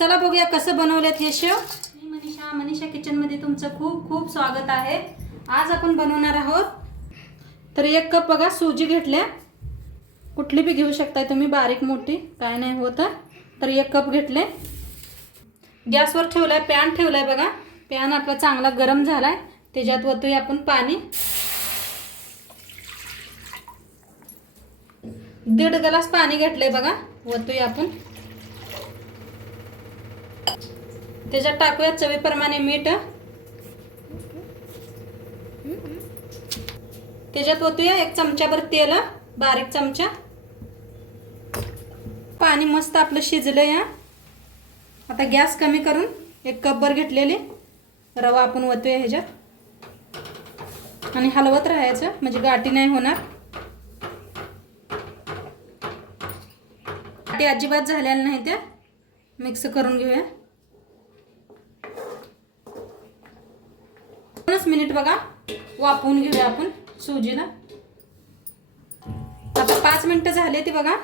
चला बघूया कसं बनवलेत हे शेव। मी मनीषा किचनमध्ये तुमचं खूप खूप स्वागत आहे। आज आपण बनवणार आहोत। तर 1 कप बघा सूजी घेतल्या, कुठली भी घेऊ शकता तुम्ही, बारीक मोठी काय नाही होत। तर 1 कप घेतले, गॅसवर ठेवलाय, पॅन ठेवलाय बघा। पॅन आपला चांगला गरम झालाय, त्याच्यात वतूया आपण पाणी। 1.5 ग्लास पाणी घेतलंय बघा, वतूया आपण। त्याच्यात टाकूया चवीप्रमाणे मीठ, त्याच्यात ओतूया 1 चमचाभर तेल, बारीक चमचा। पाणी मस्त आपलं शिजलंय। आता गॅस कमी करून 1 कपभर घेतलेली रवा आपण ओतूया ह्याच्यात आणि हलवत राहायचं, म्हणजे गाठी नाही होणार। गाठी अजिबात झालेल्या नाही, त्या मिक्स करून घेऊया। 5 मिनिट बघा वाफवून घेऊया आपण सुजीला। आता 5 मिनिटं झाले ती बघा,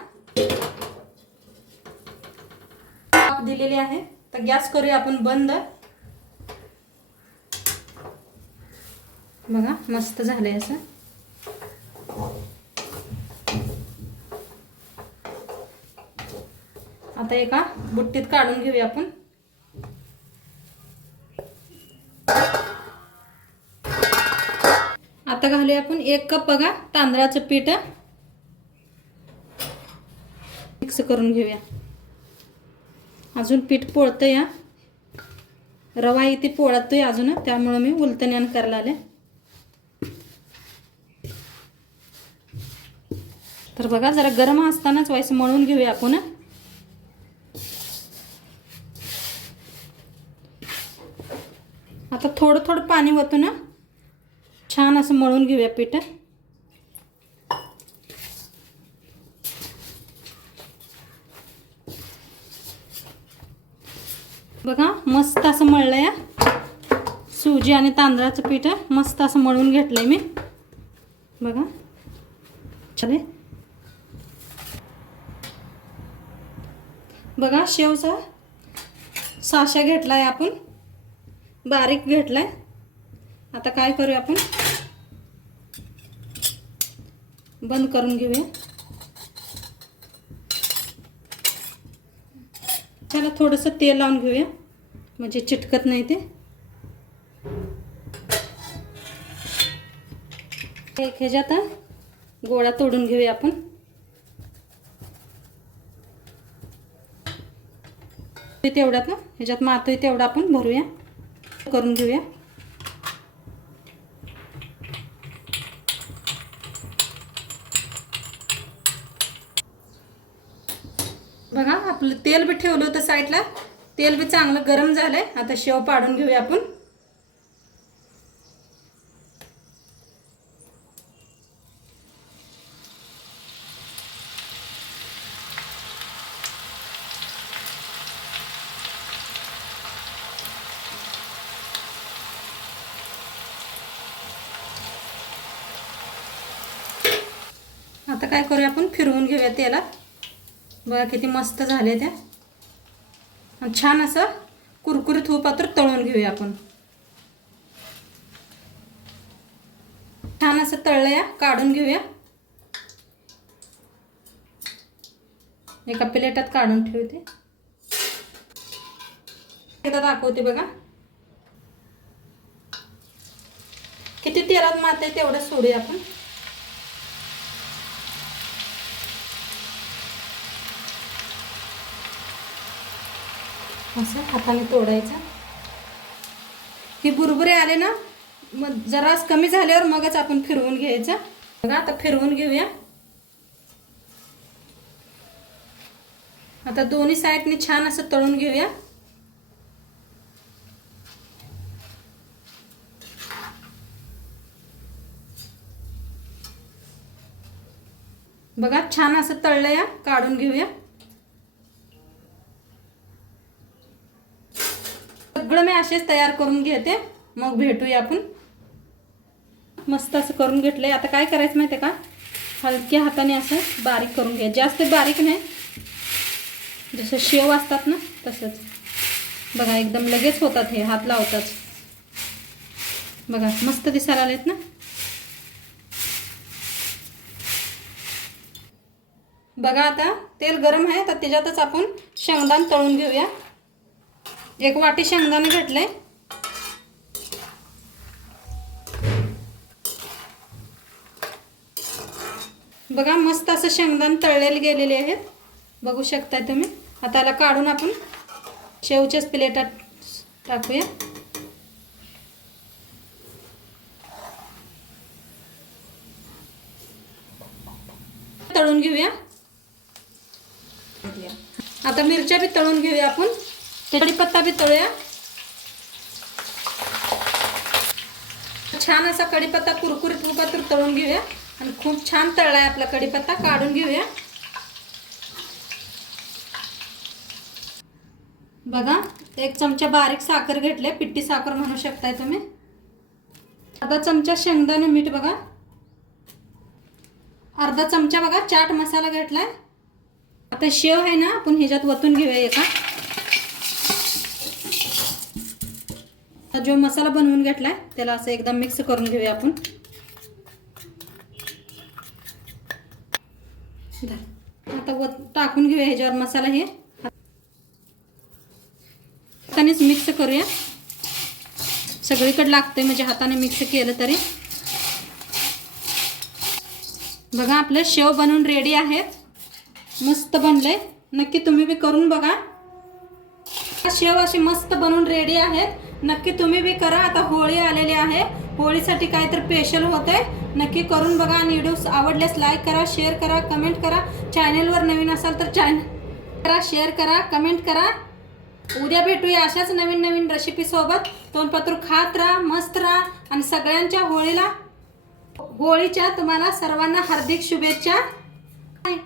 वाफ दिलेली आहे। तर गॅस करूया आपण बंद। बघा मस्त झालंय असं। आता एका बुट्टीत काढून घेऊया आपण। आता घालूया आपण 1 कप बघा तांदळाचं पीठ, मिक्स करून घेऊया। अजून पीठ पोळतंय, रवा इथे पोळतोय अजून, त्यामुळे मी उलटण्यान करायला आले। तर बघा जरा गरम असतानाच व्हायचं मळून घेऊया आपण। आता थोडं थोडं पाणी वतून छान असं मळून घेऊया पीठ। बघा मस्त असं मळलंय, सूजी आणि तांदळाचं पीठ मस्त असं मळून घेतलंय मी। बघा चले, बघा शेवचा साशा घेतलाय आपण, बारीक घेतलाय। आता काय करूया आपण, बंद करून घेऊया। त्याला थोडंसं तेल लावून घेऊया, म्हणजे चिटकत नाही ते। एक ह्याच्यात गोळा तोडून घेऊया आपण। तेवढ्यात ह्याच्यात मातोय तेवढा आपण भरूया, करून घेऊया। बघा आपलं तेल बी ठेवलं होतं साईडला, तेल बी चांगलं गरम झालंय। आता शेव पाडून घेऊया आपण। आता काय करूया आपण, फिरवून घेऊया तेलात। बघा किती मस्त झाले त्या, आणि छान असं कुरकुरीत होईपर्यंत तळून घेऊया आपण। छान असं तळलंय, काढून घेऊया। एका प्लेटात काढून ठेवते, एकदा दाखवते बघा। किती तेलात माते तेवढं सोडूया आपण। असं हाताने तोडायचं। ही बुरबुरे आले ना, मग जरास कमी झाल्यावर मगच आपण फिरवून घ्यायचं। बघा आता फिरवून घेऊया। आता दोन्ही साईडने छान असं तळून घेऊया। बघा छान असं तळलंय, काढून घेऊया। सगळं मी असेच तयार करून घेते, मग भेटूया आपण। मस्त असं करून घेतलंय। आता काय करायचं माहिती आहे का, हलक्या हाताने असं बारीक करून घ्या, जास्त बारीक नाही, जसं शेव असतात ना तसंच। बघा एकदम लगेच होतात हे, हात लावताच. बघा मस्त दिसायला आलेत ना. बघा आता तेल गरम आहे, तर त्याच्यातच आपण शेंगदाणे तळून घेऊया. 1 वाटी शेंगदाणे घेतले. बघा मस्त असं शेंगदाणे तळलेले गेलेले आहेत, बघू शकताय तुम्ही. आता याला काढून आपण शेवच्याच प्लेटात टाकूया. तळून घेऊया. आता मिरच्या बी तळून घेऊया आपण. कढीपत्ता बी तळूया. छान असा कढीपत्ता कुरकुरीत तर तळून घेऊया. आणि खूप छान तळलाय आपला कढीपत्ता, काढून घेऊया. बघा 1 चमचा बारीक साखर घेतले, पिठी साखर म्हणू शकताय तुम्ही. अर्धा चमचा शेंगदाणे मीठ बघा. अर्धा चमचा बघा चाट मसाला घेतलाय. आता शेव आहे ना, आपण ह्याच्यात वतून घेऊया एका. जो मसाला बनवून घेतलाय त्याला असं एकदम मिक्स करून घेऊया आपण. आता टाकून घेऊया ह्याच्यावर मसाला. हे हातानेच मिक्स करूया. सगळीकडे लागतंय म्हणजे हाताने मिक्स केलं तरी. बघा आपले शेव बनवून रेडी आहेत. मस्त बनले. नक्की तुम्ही बी करून बघा. शेव अशी मस्त बनवून रेडी आहेत. नक्की तुम्ही बी करा. आता होळी आलेली आहे, होळीसाठी काहीतरी स्पेशल होते. नक्की करून बघा. आणि व्हिडिओ आवडल्यास लाईक करा, शेअर करा, कमेंट करा. चॅनलवर नवीन असाल तर चॅनल करा, शेअर करा, कमेंट करा. उद्या भेटूया अशाच नवीन नवीन रेसिपी सोबत. तोंडपत्र खात राहा, मस्त राहा. आणि सगळ्यांच्या होळीच्या तुम्हाला सर्वांना हार्दिक शुभेच्छा. बाय.